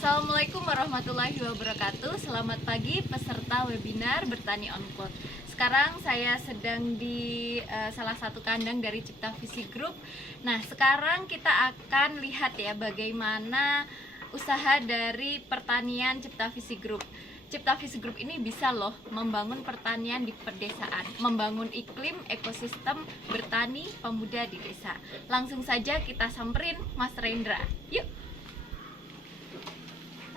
Assalamualaikum warahmatullahi wabarakatuh. Selamat pagi peserta webinar Bertani on Cloud. Sekarang saya sedang di salah satu kandang dari Cipta Visi Group. Nah, sekarang kita akan lihat ya bagaimana usaha dari pertanian Cipta Visi Group. Cipta Visi Group ini bisa loh membangun pertanian di pedesaan, membangun iklim, ekosistem, bertani, pemuda di desa. Langsung saja kita samperin Mas Rendra. Yuk!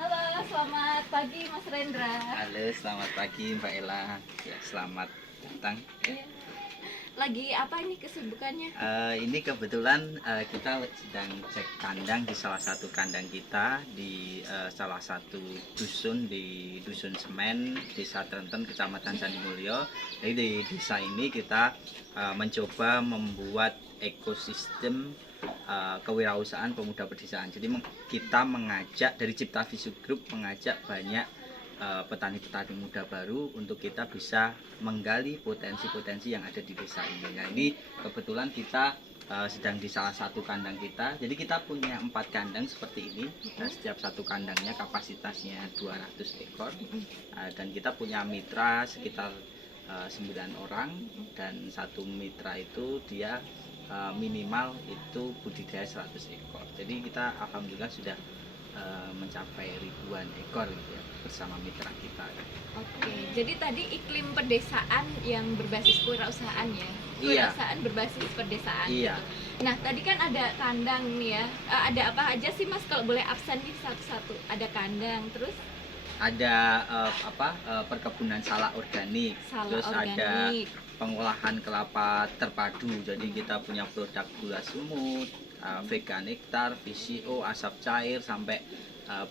Halo, selamat pagi Mas Rendra. Halo, selamat pagi Mbak Ella. Ya, selamat datang. Iya. Lagi apa ini kesibukannya? Ini kebetulan kita sedang cek kandang di salah satu kandang kita di salah satu dusun di Dusun Semen, Desa Trenten, Kecamatan Sandimulyo. Jadi di desa ini kita mencoba membuat ekosistem kewirausahaan pemuda pedesaan. Jadi kita mengajak dari Cipta Visi Group mengajak banyak petani-petani muda baru untuk kita bisa menggali potensi-potensi yang ada di desa ini. Nah, ini kebetulan kita sedang di salah satu kandang kita. Jadi kita punya 4 kandang seperti ini. Setiap satu kandangnya kapasitasnya 200 ekor. Dan kita punya mitra sekitar 9 orang, dan satu mitra itu dia minimal itu budidaya 100 ekor. Jadi kita alhamdulillah sudah mencapai ribuan ekor gitu ya, bersama mitra kita. Oke, jadi tadi iklim pedesaan yang berbasis kewirausahaan ya. Kewirausahaan berbasis pedesaan. Iya. Gitu. Nah, tadi kan ada kandang nih ya. Ada apa aja sih Mas kalau boleh absen nih satu-satu? Ada kandang, terus ada perkebunan salak organik, terus organik. ada pengolahan kelapa terpadu. Jadi kita punya produk gula semut, vegan nektar, VCO, asap cair, sampai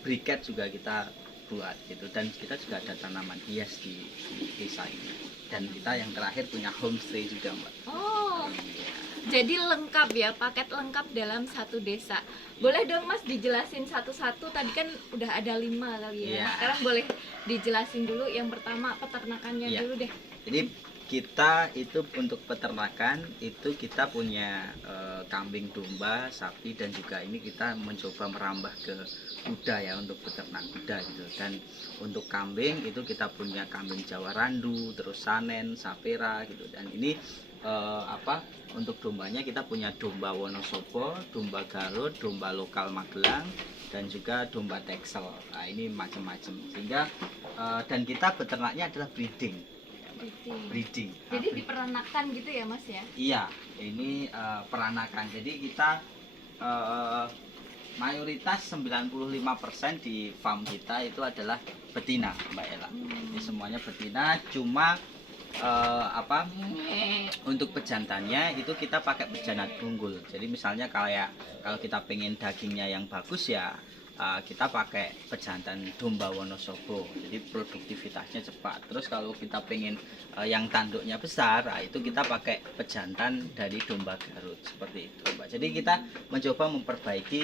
briket juga kita buat gitu. Dan kita juga ada tanaman hias di desa ini. Dan kita yang terakhir punya homestay juga, Mbak. Oh, jadi lengkap ya, paket lengkap dalam satu desa. Boleh dong Mas dijelasin satu-satu, tadi kan udah ada 5 kali ya. Iya. Sekarang boleh dijelasin dulu yang pertama peternakannya dulu deh. Jadi kita itu untuk peternakan itu kita punya kambing, domba, sapi, dan juga ini kita mencoba merambah ke kuda ya, untuk peternak kuda gitu. Dan untuk kambing itu kita punya kambing Jawa Randu, terus Sanen, Sapera gitu. Dan ini untuk dombanya kita punya domba Wonosobo, domba Garut, domba lokal Magelang, dan juga domba Texel. Nah, ini macam-macam. Sehingga dan kita beternaknya adalah breeding. Jadi diperanakan gitu ya Mas ya? Iya, ini peranakan. Jadi kita mayoritas 95% di farm kita itu adalah betina, Mbak Ella. Ini semuanya betina, cuma untuk pejantannya itu kita pakai pejantan unggul. Jadi misalnya kalau kita pengen dagingnya yang bagus ya kita pakai pejantan domba Wonosobo, jadi produktivitasnya cepat. Terus kalau kita pengen yang tanduknya besar, itu kita pakai pejantan dari domba Garut, seperti itu, Mbak. Jadi kita mencoba memperbaiki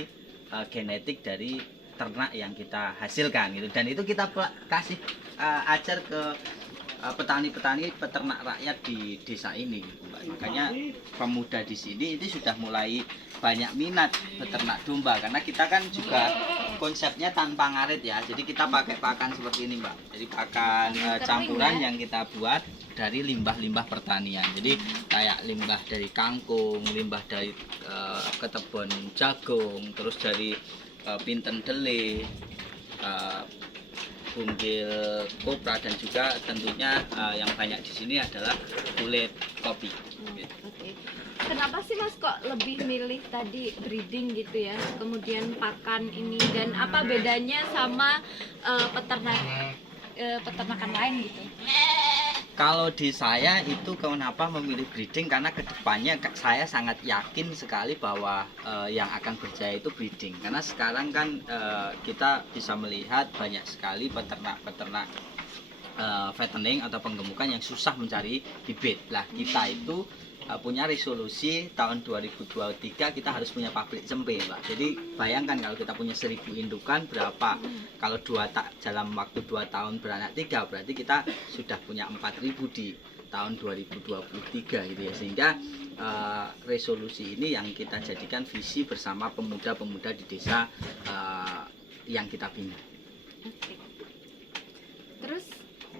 genetik dari ternak yang kita hasilkan gitu. Dan itu kita kasih ajar ke petani-petani peternak rakyat di desa ini, Mbak. Makanya pemuda di sini itu sudah mulai banyak minat peternak domba, karena kita kan juga konsepnya tanpa ngarit ya. Jadi kita pakai pakan seperti ini, Mbak. Jadi pakan campuran yang kita buat dari limbah-limbah pertanian. Jadi kayak limbah dari kangkung, limbah dari ketebon jagung, terus dari pinten dele, bunggil kopra, dan juga tentunya yang banyak di sini adalah kulit kopi. Oke. Kenapa sih Mas kok lebih milih tadi breeding gitu ya, kemudian pakan ini, dan apa bedanya sama peternakan lain gitu? Kalau di saya itu kenapa memilih breeding, karena kedepannya saya sangat yakin sekali bahwa yang akan berjaya itu breeding. Karena sekarang kan kita bisa melihat banyak sekali peternak-peternak fattening atau penggemukan yang susah mencari bibit. Lah kita itu punya resolusi tahun 2023 kita harus punya pabrik cempe, Mbak. Jadi bayangkan kalau kita punya 1000 indukan berapa, kalau dalam waktu 2 tahun beranak 3, berarti kita sudah punya 4000 di tahun 2023 gitu ya. Sehingga resolusi ini yang kita jadikan visi bersama pemuda-pemuda di desa yang kita bina. Oke. Terus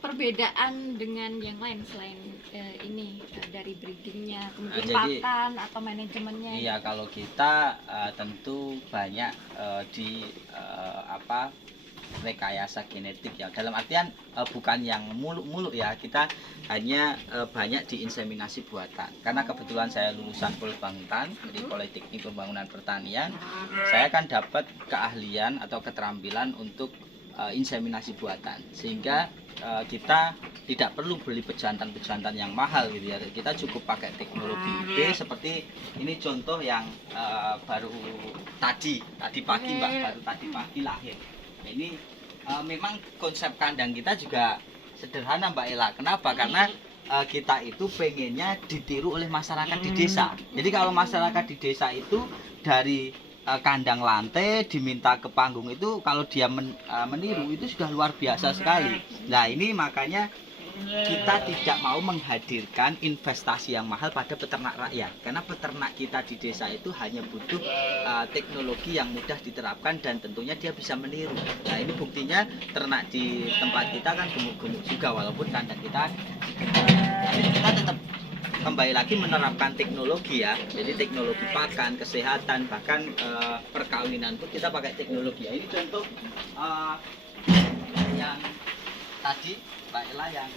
perbedaan dengan yang lain selain ini dari breedingnya, kemudian Jadi, pakan atau manajemennya? iya, kalau kita tentu banyak di rekayasa genetik ya. Dalam artian bukan yang muluk-muluk ya. Kita hanya banyak diinseminasi buatan. Karena kebetulan saya lulusan Polbangunan, jadi Politeknik Pembangunan Pertanian, saya kan dapat keahlian atau keterampilan untuk inseminasi buatan. Sehingga kita tidak perlu beli pejantan-pejantan yang mahal gitu ya. Kita cukup pakai teknologi B seperti ini contoh yang baru tadi pagi Mbak, baru tadi pagi lahir. Nah, ini memang konsep kandang kita juga sederhana Mbak Ella. Kenapa? Karena kita itu pengennya ditiru oleh masyarakat di desa. Jadi kalau masyarakat di desa itu dari kandang lantai diminta ke panggung itu, kalau dia meniru itu sudah luar biasa sekali. Nah ini makanya kita tidak mau menghadirkan investasi yang mahal pada peternak rakyat, karena peternak kita di desa itu hanya butuh teknologi yang mudah diterapkan dan tentunya dia bisa meniru. Nah ini buktinya ternak di tempat kita kan gemuk-gemuk juga walaupun kandang kita tetap kembali lagi menerapkan teknologi ya. Jadi teknologi pakan, kesehatan, bahkan perkawinan pun kita pakai teknologi ya. Ini contoh yang tadi Mbak Ella yang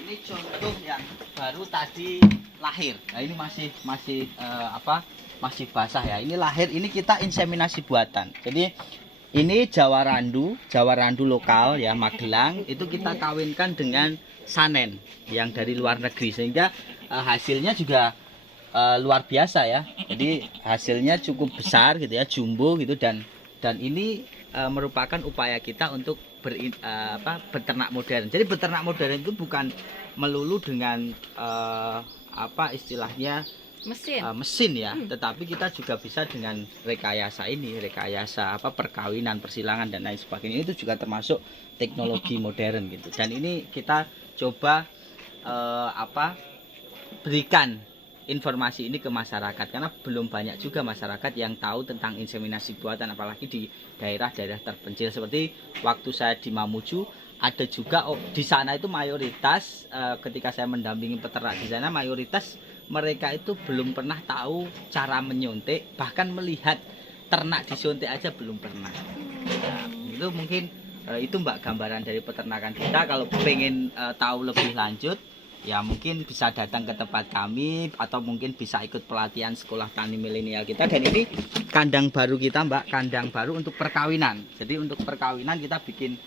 ini contoh yang baru tadi lahir. Nah ini masih basah ya. Ini lahir, ini kita inseminasi buatan. Jadi ini Jawa Randu lokal ya, Magelang, itu kita kawinkan dengan Sanen yang dari luar negeri, sehingga hasilnya juga luar biasa ya. Jadi hasilnya cukup besar gitu ya, jumbo gitu, dan ini merupakan upaya kita untuk beternak modern. Jadi beternak modern itu bukan melulu dengan istilahnya mesin ya, tetapi kita juga bisa dengan rekayasa perkawinan, persilangan dan lain sebagainya. Itu juga termasuk teknologi modern gitu. Dan ini kita coba berikan informasi ini ke masyarakat, karena belum banyak juga masyarakat yang tahu tentang inseminasi buatan, apalagi di daerah-daerah terpencil. Seperti waktu saya di Mamuju, ada juga di sana itu mayoritas ketika saya mendampingi peternak di sana, mayoritas mereka itu belum pernah tahu cara menyuntik, bahkan melihat ternak disuntik aja belum pernah. Nah, itu mungkin itu Mbak gambaran dari peternakan kita. Kalau pengen tahu lebih lanjut ya mungkin bisa datang ke tempat kami atau mungkin bisa ikut pelatihan sekolah tani milenial kita. Dan ini kandang baru kita Mbak, kandang baru untuk perkawinan. Jadi untuk perkawinan kita bikin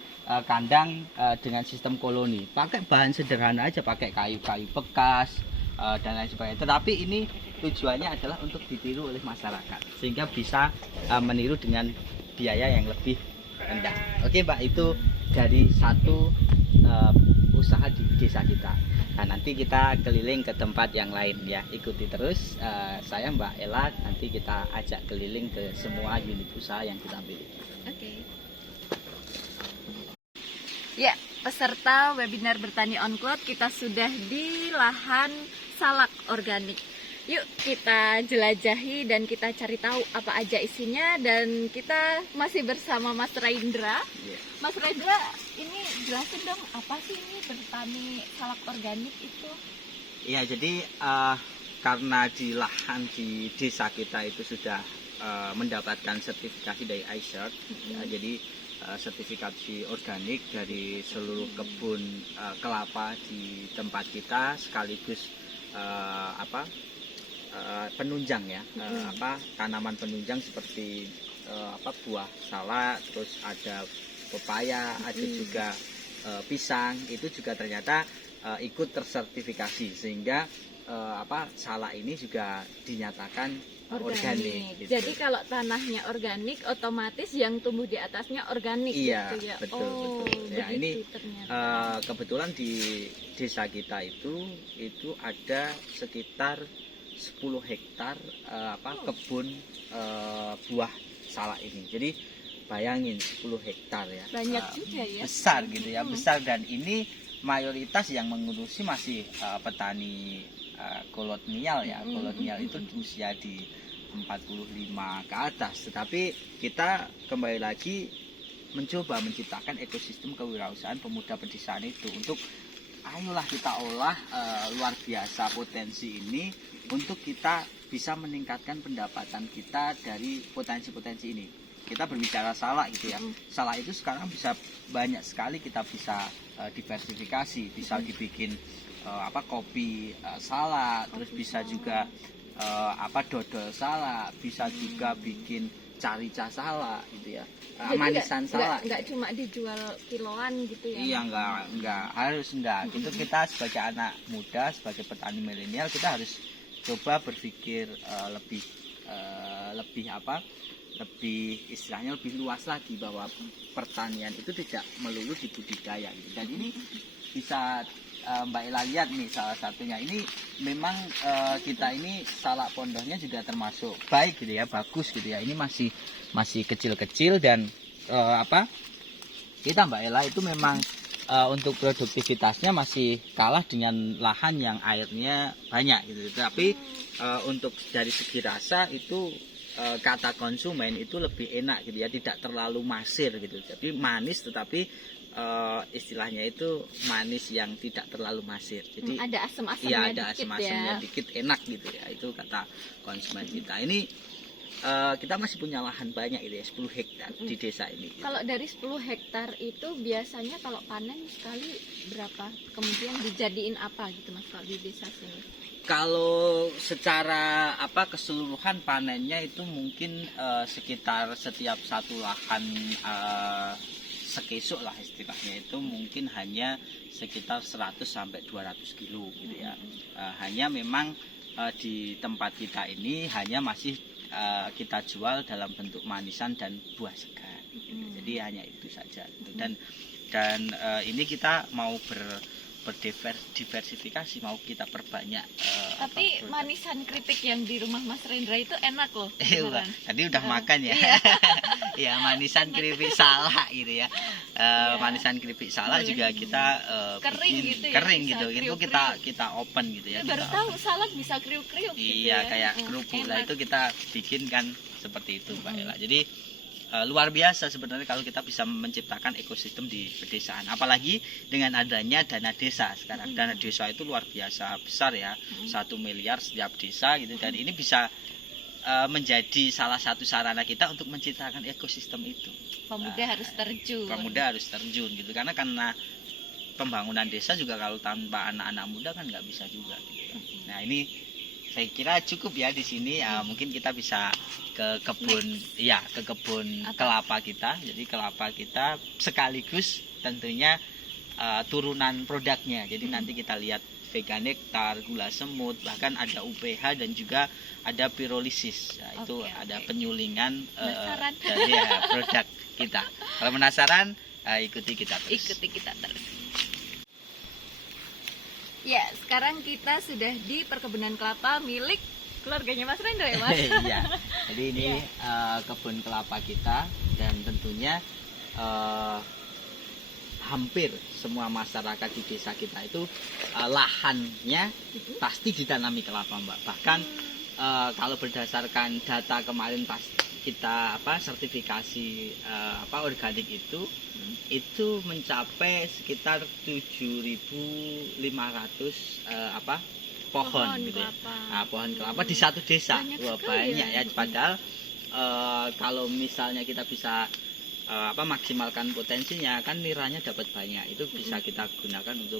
kandang dengan sistem koloni, pakai bahan sederhana aja, pakai kayu-kayu bekas dan lain sebagainya. Tetapi ini tujuannya adalah untuk ditiru oleh masyarakat sehingga bisa meniru dengan biaya yang lebih rendah. Oke Mbak, itu dari satu usaha di desa kita. Nah, nanti kita keliling ke tempat yang lain ya, ikuti terus saya Mbak Ella, nanti kita ajak keliling ke semua unit usaha yang kita miliki. Oke. Ya, peserta webinar Bertani on Cloud, kita sudah di lahan salak organik. Yuk kita jelajahi dan kita cari tahu apa aja isinya, dan kita masih bersama Mas Raindra. Mas Raindra, ini jelasin dong apa sih ini bertani salak organik itu? Iya, jadi karena di lahan di desa kita itu sudah mendapatkan sertifikasi dari iCert, ya, jadi sertifikasi organik dari seluruh kebun kelapa di tempat kita, sekaligus penunjang ya, tanaman penunjang seperti buah salak, terus ada pepaya, ada juga pisang, itu juga ternyata ikut tersertifikasi, sehingga salak ini juga dinyatakan organik gitu. Jadi kalau tanahnya organik, otomatis yang tumbuh di atasnya organik. Iya, gitu ya. betul. Ya, ini ternyata. kebetulan di desa kita itu ada sekitar 10 hektar kebun buah salak ini. Jadi bayangin 10 hektar ya. Banyak juga ya. Besar gitu ya, besar, dan ini mayoritas yang mengurusi masih petani kolonial ya. Kolonial itu usia di 45 ke atas. Tetapi kita kembali lagi mencoba menciptakan ekosistem kewirausahaan pemuda pedesaan itu untuk ayolah kita olah luar biasa potensi ini untuk kita bisa meningkatkan pendapatan kita dari potensi-potensi ini. Kita berbicara salak gitu ya. Salak itu sekarang bisa banyak sekali kita bisa diversifikasi, bisa dibikin kopi salak, terus bisa juga dodol salak, bisa juga bikin carica salak gitu ya. Manisan salak. Enggak cuma dijual kiloan gitu ya. Iya, enggak. Itu kita sebagai anak muda, sebagai petani milenial, kita harus coba berpikir lebih istilahnya lebih luas lagi, bahwa pertanian itu tidak melulu di budidaya gitu. Dan ini bisa Mbak Ella lihat nih salah satunya, ini memang kita ini salak pondoknya juga termasuk baik gitu ya, bagus gitu ya. Ini masih kecil-kecil dan kita Mbak Ella itu memang untuk produktivitasnya masih kalah dengan lahan yang airnya banyak gitu. Tapi untuk dari segi rasa itu kata konsumen itu lebih enak gitu ya, tidak terlalu masir gitu. Jadi manis tetapi istilahnya itu manis yang tidak terlalu masir. Jadi ada asam-asamnya iya, ada dikit asam-asamnya ya. dikit, enak gitu ya. Itu kata konsumen kita. Ini kita masih punya lahan banyak itu ya, 10 hektar di desa ini gitu. Kalau dari 10 hektar itu biasanya kalau panen sekali berapa? Kemudian dijadiin apa gitu Mas kalau di desa sini? Kalau secara keseluruhan panennya itu mungkin sekitar setiap satu lahan sekesuk lah istilahnya, itu mungkin hanya sekitar 100 sampai 200 kilo gitu ya. Hanya memang di tempat kita ini hanya masih kita jual dalam bentuk manisan dan buah segar gitu. Jadi hanya itu saja gitu. Dan ini kita mau berdiversifikasi, mau kita perbanyak. Tapi manisan keripik yang di rumah Mas Rendra itu enak loh. Tadi udah makan ya. Ya, manisan keripik salak gitu ya. Manisan keripik salak juga kita kering bikin, gitu ya, kering bisa gitu. Itu kriuk-kriuk. kita open gitu ya. Baru Kita tahu salak bisa kriuk-kriuk gitu iya, ya. kayak kerupuk lah, enak. itu kita bikin kan seperti itu Mbak Ella. Jadi luar biasa sebenarnya kalau kita bisa menciptakan ekosistem di pedesaan, apalagi dengan adanya dana desa sekarang. Dana desa itu luar biasa besar ya, 1 miliar setiap desa gitu, dan ini bisa menjadi salah satu sarana kita untuk menciptakan ekosistem itu. Pemuda harus terjun. Pemuda harus terjun gitu, karena pembangunan desa juga kalau tanpa anak-anak muda kan nggak bisa juga gitu. Nah, ini saya kira cukup ya di sini. Mungkin kita bisa ke kebun kelapa kita. Jadi kelapa kita sekaligus tentunya turunan produknya. Jadi nanti kita lihat vegan nektar, gula semut, bahkan ada UPH dan juga ada pirolisis. Itu ada penyulingan dari produk kita. Kalau penasaran, ikuti kita terus. Ya, sekarang kita sudah di perkebunan kelapa milik keluarganya Mas Rendra ya, Mas? Iya. Jadi ini kebun kelapa kita, dan tentunya hampir semua masyarakat di desa kita itu lahannya pasti ditanami kelapa, Mbak. Bahkan kalau berdasarkan data kemarin pas kita sertifikasi organik itu mencapai sekitar 7.500 pohon gitu ya. Pohon kelapa di satu desa. Banyak ya. Padahal kalau misalnya kita bisa maksimalkan potensinya, kan niranya dapat banyak, itu bisa kita gunakan untuk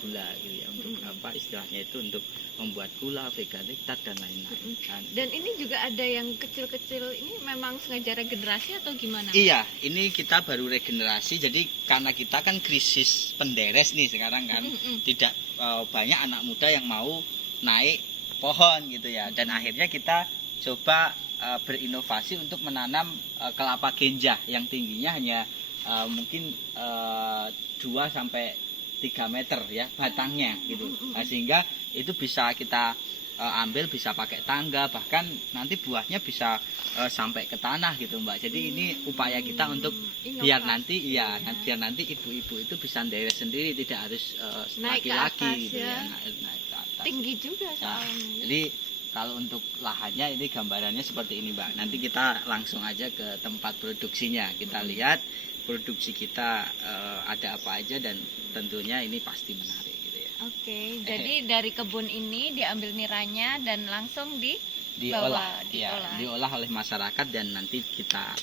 gula gitu ya, untuk istilahnya itu untuk membuat gula, vegan nektar dan lain-lain. Dan ini juga ada yang kecil-kecil, ini memang sengaja regenerasi atau gimana? Iya, ini kita baru regenerasi. Jadi karena kita kan krisis penderes nih sekarang kan, tidak banyak anak muda yang mau naik pohon gitu ya, dan akhirnya kita coba berinovasi untuk menanam kelapa genjah yang tingginya hanya mungkin 2 sampai 3 meter ya batangnya gitu. Sehingga itu bisa kita ambil, bisa pakai tangga, bahkan nanti buahnya bisa sampai ke tanah gitu, Mbak. Jadi ini upaya kita untuk biar nanti biar nanti ibu-ibu itu bisa nderek sendiri, tidak harus laki-laki gitu ya, naik ke atas. Tinggi juga soalnya. Jadi Kalau untuk lahannya ini gambarannya seperti ini Mbak. Nanti kita langsung aja ke tempat produksinya. Kita lihat produksi kita ada apa aja, dan tentunya ini pasti menarik gitu ya. Oke, jadi dari kebun ini diambil niranya dan langsung Diolah, diolah. diolah oleh masyarakat, dan nanti kita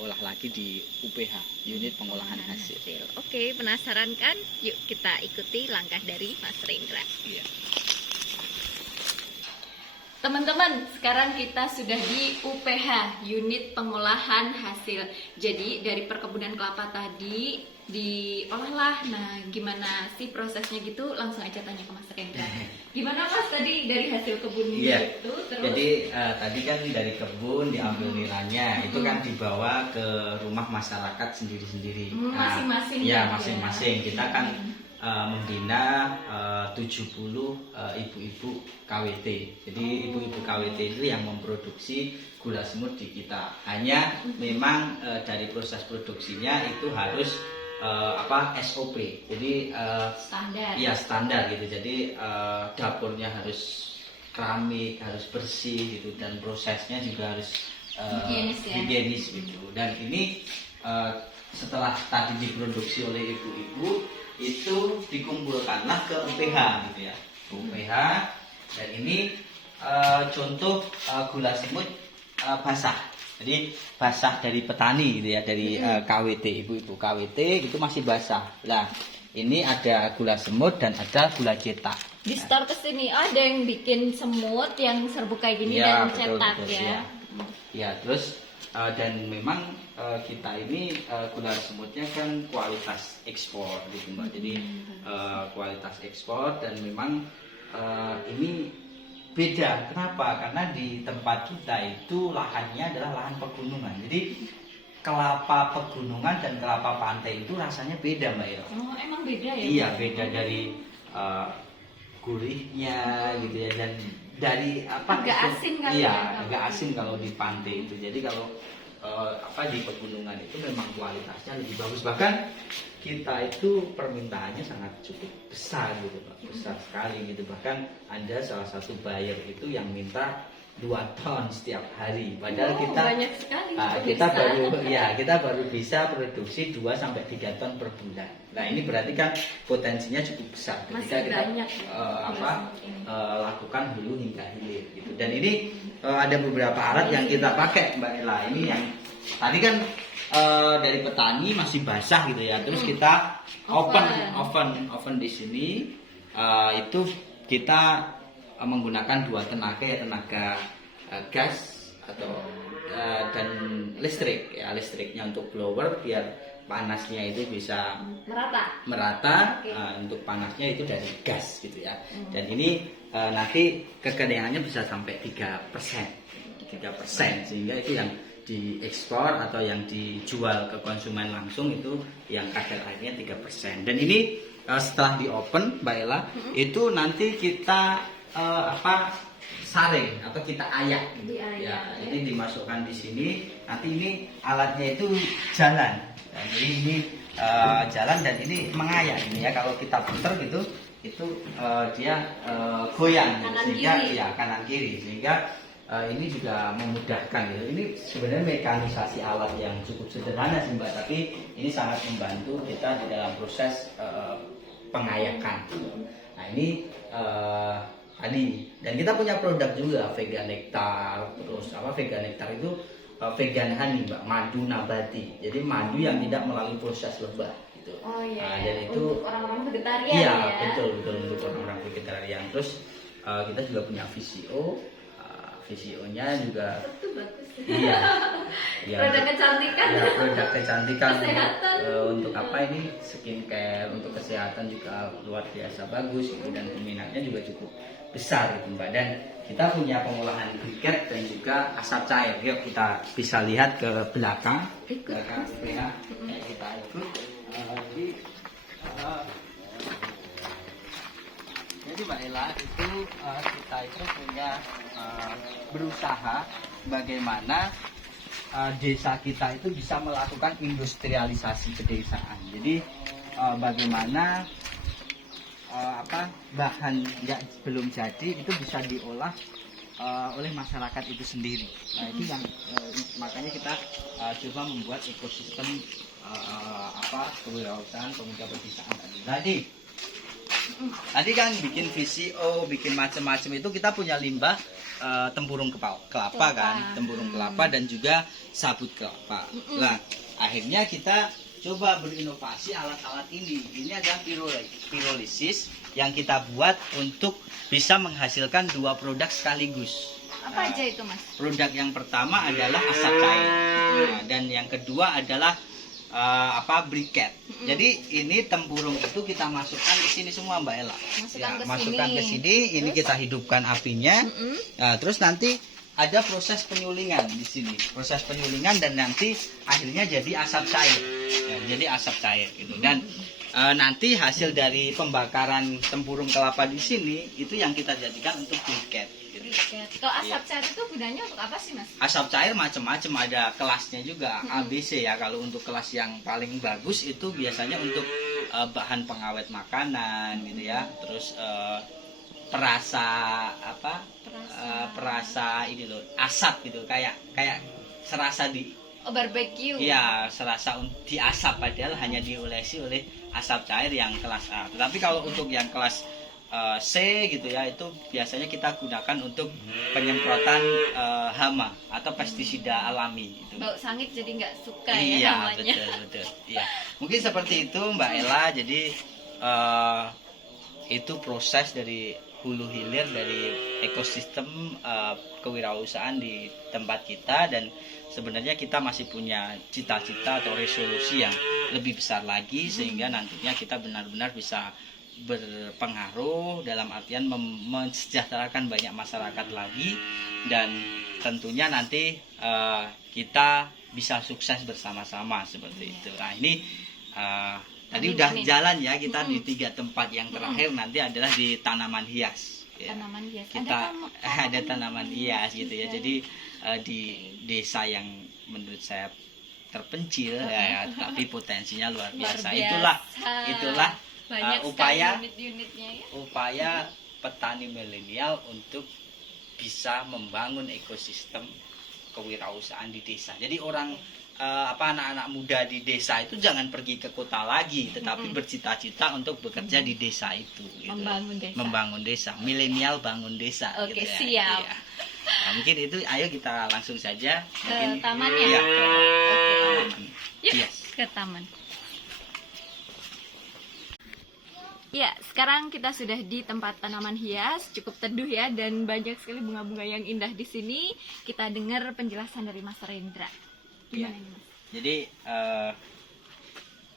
olah lagi di UPH, unit pengolahan hasil. Oke, penasaran kan? Yuk kita ikuti langkah dari Mas Rendra. Iya. Teman-teman, sekarang kita sudah di UPH, unit pengolahan hasil. Jadi dari perkebunan kelapa tadi diolahlah. Nah, gimana sih prosesnya gitu? Langsung aja tanya ke Mas Rendra. Gimana Mas tadi dari hasil kebun Iya. itu? Terus Jadi tadi kan dari kebun diambil niranya, itu kan dibawa ke rumah masyarakat sendiri-sendiri. Masing-masing. Ya, masing-masing. Kita kan membina 70 ibu-ibu KWT. Jadi ibu-ibu KWT itu yang memproduksi gula semut di kita. Hanya memang dari proses produksinya itu harus SOP. Jadi standar. iya standar gitu. Jadi dapurnya harus keramik, harus bersih gitu, dan prosesnya juga harus higienis gitu. Dan ini setelah tadi diproduksi oleh ibu-ibu, itu dikumpulkanlah ke UPH gitu ya, UPH. Dan ini contoh gula semut basah. Jadi basah dari petani gitu ya, dari KWT, ibu-ibu KWT itu masih basah. Nah, ini ada gula semut dan ada gula cetak. Di start ke sini ada yang bikin semut yang serbuk kayak gini dan cetak ya. Ya, terus dan memang kita ini gula semutnya kan kualitas ekspor gitu Mbak. Jadi kualitas ekspor, dan memang ini beda. Kenapa? Karena di tempat kita itu lahannya adalah lahan pegunungan. Jadi kelapa pegunungan dan kelapa pantai itu rasanya beda Mbak Ira. Oh, emang beda ya? Iya, beda dari gurihnya gitu ya, dan dari agak asin kali iya, ya, agak asin kalau di pantai itu. Jadi kalau di pegunungan itu memang kualitasnya lebih bagus. Bahkan kita itu permintaannya sangat cukup besar gitu Pak, besar sekali gitu. Bahkan ada salah satu buyer itu yang minta 2 ton setiap hari, padahal kita banyak sekali, kita baru bisa produksi 2 sampai 3 ton per bulan. Nah, ini berarti kan potensinya cukup besar ketika kita lakukan hulu hingga hilir gitu. Dan ini ada beberapa alat yang kita pakai Mbak Ella. Ini yang tadi kan dari petani masih basah gitu ya. Terus kita oven di sini itu kita menggunakan 2 tenaga ya, tenaga gas atau dan listrik ya, listriknya untuk blower biar panasnya itu bisa merata. Untuk panasnya itu dari gas gitu ya. Dan ini nanti kekeringannya bisa sampai 3%, sehingga itu yang diekspor atau yang dijual ke konsumen langsung itu yang kadar airnya 3%. Dan ini setelah di open Mbak Ella, itu nanti kita saring atau kita ayak gitu. Jadi dimasukkan di sini, nanti ini alatnya itu jalan. Nah, jadi ini jalan dan ini mengayak ini ya. Kalau kita putar gitu, itu dia goyang gitu, sehingga kanan kiri, sehingga ini juga memudahkan gitu. Ini sebenarnya mekanisasi alat yang cukup sederhana sih Mbak, tapi ini sangat membantu kita di dalam proses pengayakan. Nah, ini tadi, dan kita punya produk juga vegan nektar. Terus vegan nektar itu vegan honey Mbak, madu nabati. Jadi madu yang tidak melalui proses lebah gitu. Oh iya. Nah, dan itu untuk orang-orang vegetarian iya, ya. betul untuk orang-orang vegetarian. Terus kita juga punya VCO. VCO-nya juga iya. Produk kecantikan. Ya, produk kecantikan Kesehatan. untuk apa ini skincare, untuk kesehatan juga luar biasa bagus gitu, dan peminatnya juga cukup besar gitu Mbak. Dan kita punya pengolahan briket dan juga asap cair. Yuk kita bisa lihat ke belakang UPH. Kita ikut. Jadi Mbak Ella itu kita itu punya berusaha bagaimana desa kita itu bisa melakukan industrialisasi pedesaan. Jadi bagaimana bahan yang belum jadi itu bisa diolah oleh masyarakat itu sendiri. Nah itu yang makanya kita coba membuat ekosistem kewirausahaan pemuda pedesaan tadi kan bikin VCO, bikin macam-macam itu kita punya limbah tempurung kelapa kan, tempurung kelapa dan juga sabut kelapa. Nah akhirnya kita coba berinovasi alat-alat ini. Ini adalah pirolisis yang kita buat untuk bisa menghasilkan 2 produk sekaligus. Apa aja itu, Mas? Produk yang pertama adalah asap cair, dan yang kedua adalah briket. Jadi ini tempurung itu kita masukkan ke sini semua, Mbak Ella. Masukkan ke sini. Ini kita hidupkan apinya. Nah, terus nanti ada proses penyulingan di sini. Proses penyulingan dan nanti akhirnya jadi asap cair. Ya, jadi asap cair gitu. Dan nanti hasil dari pembakaran tempurung kelapa di sini itu yang kita jadikan untuk briket. Gitu. Kalau asap cair itu gunanya untuk apa sih, Mas? Asap cair macam-macam, ada kelasnya juga, ABC ya. Kalau untuk kelas yang paling bagus itu biasanya untuk bahan pengawet makanan gitu ya. Terus perasa ini loh, asap gitu, kayak serasa di barbecue. Iya, serasa diasap padahal hanya diolesi oleh asap cair yang kelas A. Tetapi kalau untuk yang kelas C gitu ya, itu biasanya kita gunakan untuk penyemprotan hama atau pestisida alami gitu. Bau sangit jadi nggak suka Iya, namanya. betul. Iya. Mungkin seperti itu Mbak Ella. Jadi itu proses dari hulu hilir dari ekosistem kewirausahaan di tempat kita, dan sebenarnya kita masih punya cita-cita atau resolusi yang lebih besar lagi sehingga nantinya kita benar-benar bisa berpengaruh dalam artian mensejahterakan banyak masyarakat lagi, dan tentunya nanti kita bisa sukses bersama-sama seperti itu. Nah ini tadi udah jalan ya kita di 3 tempat. Yang terakhir nanti adalah di tanaman hias. Tanaman hias. Kita ada tanaman hias gitu ya. Jadi di desa yang menurut saya terpencil ya, tapi potensinya luar biasa. Itulah upaya petani milenial untuk bisa membangun ekosistem kewirausahaan di desa. Jadi anak-anak muda di desa itu jangan pergi ke kota lagi, tetapi bercita-cita untuk bekerja di desa itu. Gitu. Membangun desa. Milenial bangun desa. Oke, gitu ya. siap. Iya. Nah, mungkin itu, ayo kita langsung saja ke tamannya. Iya, Oke. Yuk, yes. ke taman. Ya, sekarang kita sudah di tempat tanaman hias, cukup teduh ya, dan banyak sekali bunga-bunga yang indah di sini. Kita dengar penjelasan dari Mas Rendra. Gimana ini, Mas? Jadi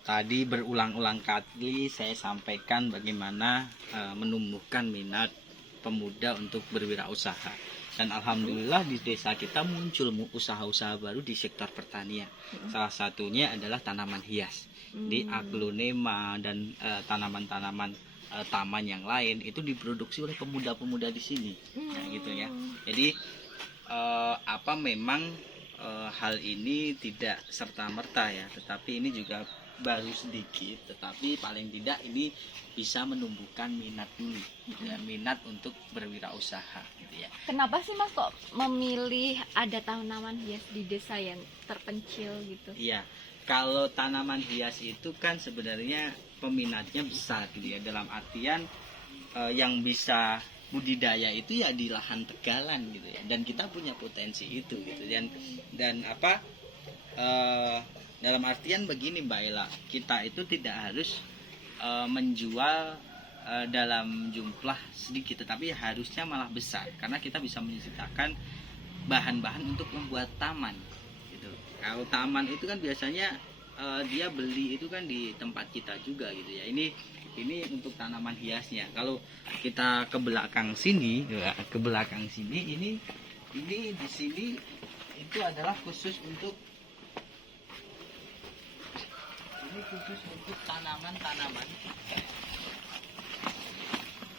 tadi berulang-ulang kali saya sampaikan bagaimana menumbuhkan minat pemuda untuk berwirausaha. Dan alhamdulillah di desa kita muncul usaha-usaha baru di sektor pertanian. Salah satunya adalah tanaman hias. Di aglonema dan tanaman-tanaman taman yang lain itu diproduksi oleh pemuda-pemuda di sini. Nah, gitu ya. Jadi memang hal ini tidak serta-merta ya, tetapi ini juga baru sedikit, tetapi paling tidak ini bisa menumbuhkan minat dulu, ya, minat untuk berwirausaha gitu ya. Kenapa sih Mas kok memilih ada tanaman hias di desa yang terpencil gitu? Iya, kalau tanaman hias itu kan sebenarnya peminatnya besar gitu ya, dalam artian yang bisa budidaya itu ya di lahan tegalan gitu ya, dan kita punya potensi itu gitu, dan dalam artian begini Mbak Ella, kita itu tidak harus menjual dalam jumlah sedikit, tetapi harusnya malah besar, karena kita bisa menyediakan bahan-bahan untuk membuat taman gitu. Kalau taman itu kan biasanya dia beli itu kan di tempat kita juga gitu ya. Ini untuk tanaman hiasnya. Kalau kita ke belakang sini, ini di sini itu adalah khusus untuk tanaman-tanaman.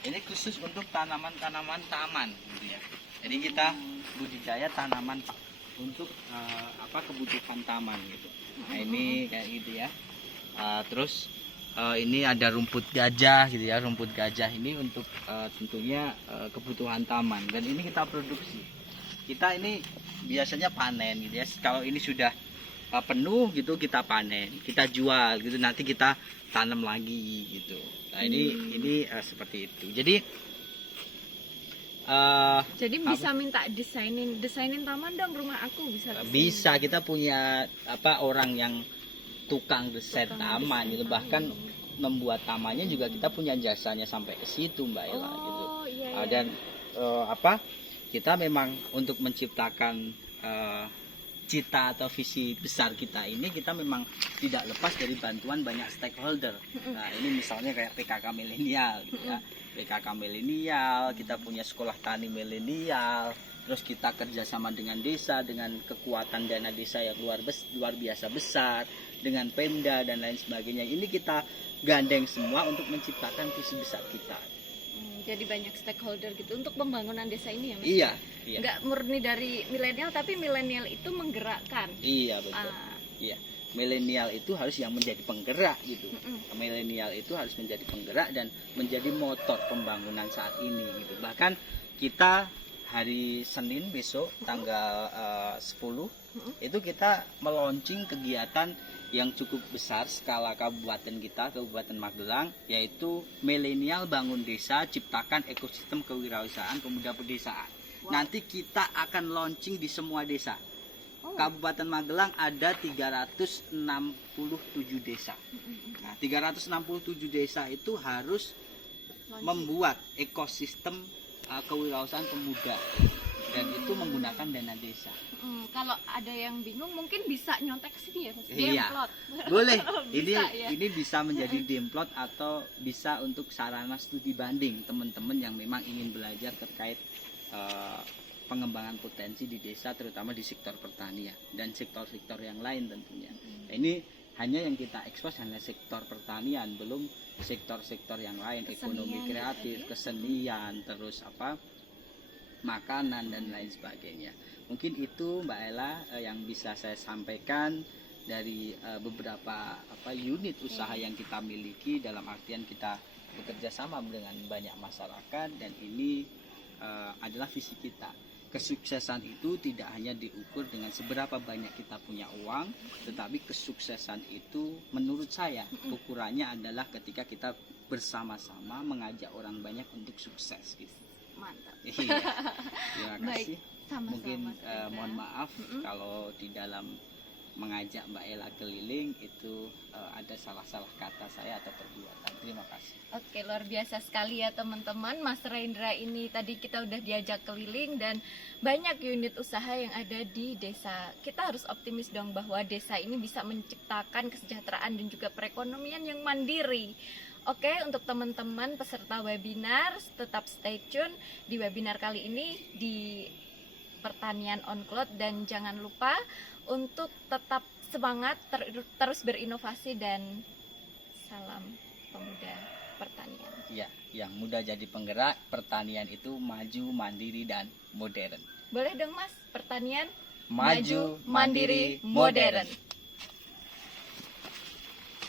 Ini khusus untuk tanaman-tanaman taman gitu ya. Jadi kita budidaya tanaman untuk kebutuhan taman gitu. Nah, ini kayak gitu ya. Terus ini ada rumput gajah gitu ya. Rumput gajah ini untuk tentunya kebutuhan taman, dan ini kita produksi. Kita ini biasanya panen gitu ya. Kalau ini sudah penuh gitu kita panen, kita jual gitu, nanti kita tanam lagi gitu. Nah ini seperti itu. Jadi bisa minta desainin taman dong rumah aku, bisa kesini. Bisa, kita punya orang yang tukang desain taman gitu, bahkan membuat tamannya juga kita punya jasanya sampai ke situ Mbak Ella gitu. Iya. Dan kita memang untuk menciptakan cita atau visi besar kita ini, kita memang tidak lepas dari bantuan banyak stakeholder. Nah ini misalnya kayak PKK milenial gitu ya. PKK milenial, kita punya sekolah tani milenial, terus kita kerjasama dengan desa dengan kekuatan dana desa yang luar biasa besar, dengan Pemda dan lain sebagainya. Ini kita gandeng semua untuk menciptakan visi besar kita. Jadi banyak stakeholder gitu untuk pembangunan desa ini ya Mas? Iya. Nggak murni dari milenial, tapi milenial itu menggerakkan. Iya betul. Iya. Milenial itu harus yang menjadi penggerak gitu. Milenial itu harus menjadi penggerak dan menjadi motor pembangunan saat ini gitu. Bahkan kita hari Senin besok tanggal 10 itu kita meluncing kegiatan yang cukup besar skala kabupaten kita, Kabupaten Magelang, yaitu Milenial Bangun Desa Ciptakan Ekosistem Kewirausahaan Pemuda Pedesaan. Nanti kita akan launching di semua desa. Kabupaten Magelang ada 367 desa. Nah, 367 desa itu harus membuat ekosistem kewirausahaan pemuda, dan itu menggunakan dana desa. Kalau ada yang bingung mungkin bisa nyontek sini ya Mas? Iya, Demplot. boleh. Ya? Ini bisa menjadi demplot atau bisa untuk sarana studi banding teman-teman yang memang ingin belajar terkait pengembangan potensi di desa, terutama di sektor pertanian dan sektor-sektor yang lain tentunya. Nah, ini hanya yang kita ekspos hanya sektor pertanian, belum sektor-sektor yang lain, ekonomi kreatif, kesenian, terus makanan dan lain sebagainya. Mungkin itu Mbak Ella yang bisa saya sampaikan dari beberapa unit usaha yang kita miliki, dalam artian kita bekerja sama dengan banyak masyarakat, dan ini adalah visi kita. Kesuksesan itu tidak hanya diukur dengan seberapa banyak kita punya uang, tetapi kesuksesan itu menurut saya ukurannya adalah ketika kita bersama-sama mengajak orang banyak untuk sukses gitu. Mantap. Iya. Terima kasih. Sama-sama, Mungkin Mas Enda. mohon maaf kalau di dalam mengajak Mbak Ella keliling itu ada salah-salah kata saya atau perbuatan. Terima kasih. Oke, luar biasa sekali ya teman-teman. Mas Rendra ini tadi kita udah diajak keliling dan banyak unit usaha yang ada di desa. Kita harus optimis dong bahwa desa ini bisa menciptakan kesejahteraan dan juga perekonomian yang mandiri. Oke, untuk teman-teman peserta webinar, tetap stay tune di webinar kali ini di Pertanian on Cloud, dan jangan lupa untuk tetap semangat, terus berinovasi, dan salam pemuda pertanian. Ya, yang muda jadi penggerak, pertanian itu maju, mandiri, dan modern. Boleh dong Mas, pertanian Maju, mandiri, modern.